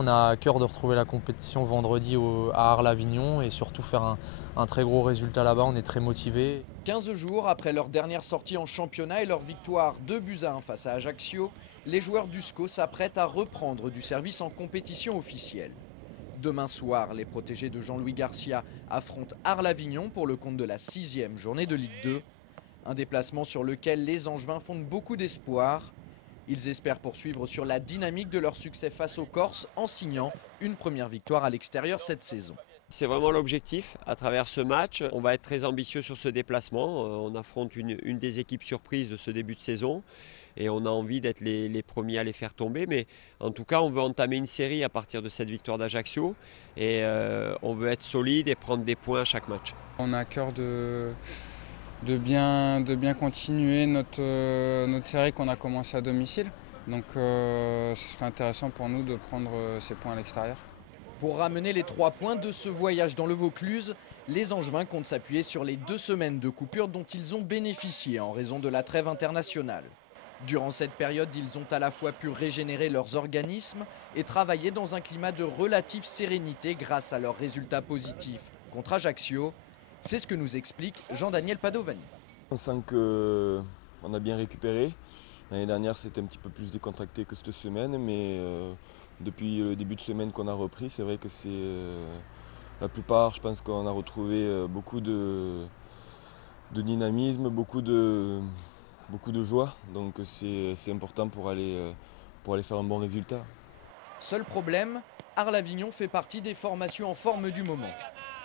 On a à cœur de retrouver la compétition vendredi à Arles-Avignon et surtout faire un très gros résultat là-bas. On est très motivés. 15 jours après leur dernière sortie en championnat et leur victoire 2-1 face à Ajaccio, les joueurs du SCO s'apprêtent à reprendre du service en compétition officielle. Demain soir, les protégés de Jean-Louis Garcia affrontent Arles-Avignon pour le compte de la 6e journée de Ligue 2. Un déplacement sur lequel les Angevins fondent beaucoup d'espoir. Ils espèrent poursuivre sur la dynamique de leur succès face aux Corses en signant une première victoire à l'extérieur cette saison. C'est vraiment l'objectif à travers ce match. On va être très ambitieux sur ce déplacement. On affronte une des équipes surprises de ce début de saison et on a envie d'être les premiers à les faire tomber. Mais en tout cas, on veut entamer une série à partir de cette victoire d'Ajaccio et on veut être solide et prendre des points à chaque match. On a à cœur de bien continuer notre série qu'on a commencé à domicile. Donc ce serait intéressant pour nous de prendre ces points à l'extérieur. Pour ramener les 3 points de ce voyage dans le Vaucluse, les Angevins comptent s'appuyer sur les 2 semaines de coupure dont ils ont bénéficié en raison de la trêve internationale. Durant cette période, ils ont à la fois pu régénérer leurs organismes et travailler dans un climat de relative sérénité grâce à leurs résultats positifs contre Ajaccio. C'est ce que nous explique Jean-Daniel Padovani. On sent qu'on a bien récupéré. L'année dernière, c'était un petit peu plus décontracté que cette semaine, mais depuis le début de semaine qu'on a repris, c'est vrai que c'est la plupart, je pense qu'on a retrouvé beaucoup de dynamisme, beaucoup de joie. Donc c'est important pour aller faire un bon résultat. Seul problème, Arles-Avignon fait partie des formations en forme du moment.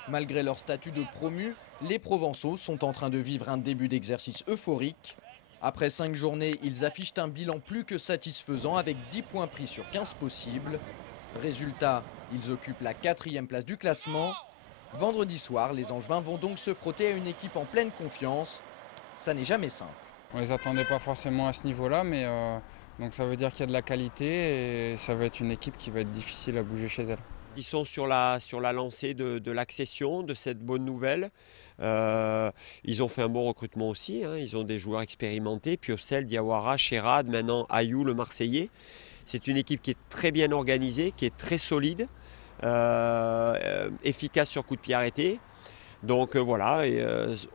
Malgré leur statut de promu, les Provençaux sont en train de vivre un début d'exercice euphorique. Après 5 journées, ils affichent un bilan plus que satisfaisant avec 10 points pris sur 15 possibles. Résultat, ils occupent la 4e place du classement. Vendredi soir, les Angevins vont donc se frotter à une équipe en pleine confiance. Ça n'est jamais simple. On ne les attendait pas forcément à ce niveau-là, mais donc ça veut dire qu'il y a de la qualité et ça va être une équipe qui va être difficile à bouger chez elle. Ils sont sur la lancée de l'accession, de cette bonne nouvelle. Ils ont fait un bon recrutement aussi. Ils ont des joueurs expérimentés. Piocel, Diawara, Chérad, maintenant Ayou, le Marseillais. C'est une équipe qui est très bien organisée, qui est très solide, efficace sur coup de pied arrêté. Donc voilà,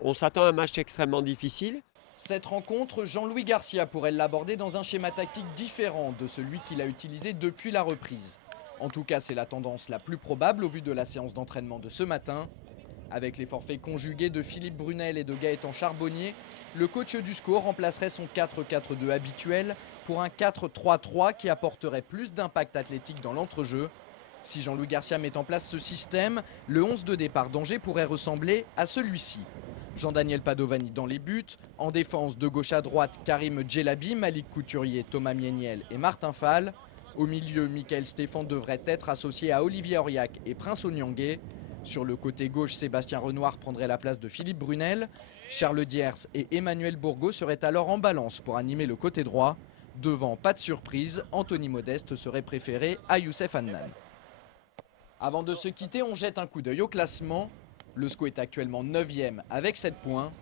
on s'attend à un match extrêmement difficile. Cette rencontre, Jean-Louis Garcia pourrait l'aborder dans un schéma tactique différent de celui qu'il a utilisé depuis la reprise. En tout cas, c'est la tendance la plus probable au vu de la séance d'entraînement de ce matin. Avec les forfaits conjugués de Philippe Brunel et de Gaëtan Charbonnier, le coach du SCO remplacerait son 4-4-2 habituel pour un 4-3-3 qui apporterait plus d'impact athlétique dans l'entrejeu. Si Jean-Louis Garcia met en place ce système, le 11 de départ d'Angers pourrait ressembler à celui-ci. Jean-Daniel Padovani dans les buts, en défense de gauche à droite Karim Djelabi, Malik Couturier, Thomas Mieniel et Martin Fall. Au milieu, Michael Stéphane devrait être associé à Olivier Auriac et Prince Onyangé. Sur le côté gauche, Sébastien Renoir prendrait la place de Philippe Brunel. Charles Diers et Emmanuel Bourgault seraient alors en balance pour animer le côté droit. Devant, pas de surprise, Anthony Modeste serait préféré à Youssef Hannan. Avant de se quitter, on jette un coup d'œil au classement. Le SCO est actuellement 9e avec 7 points.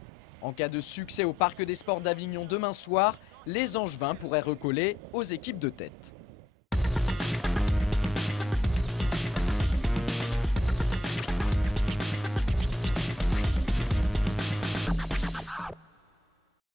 En cas de succès au Parc des Sports d'Avignon demain soir, les Angevins pourraient recoller aux équipes de tête.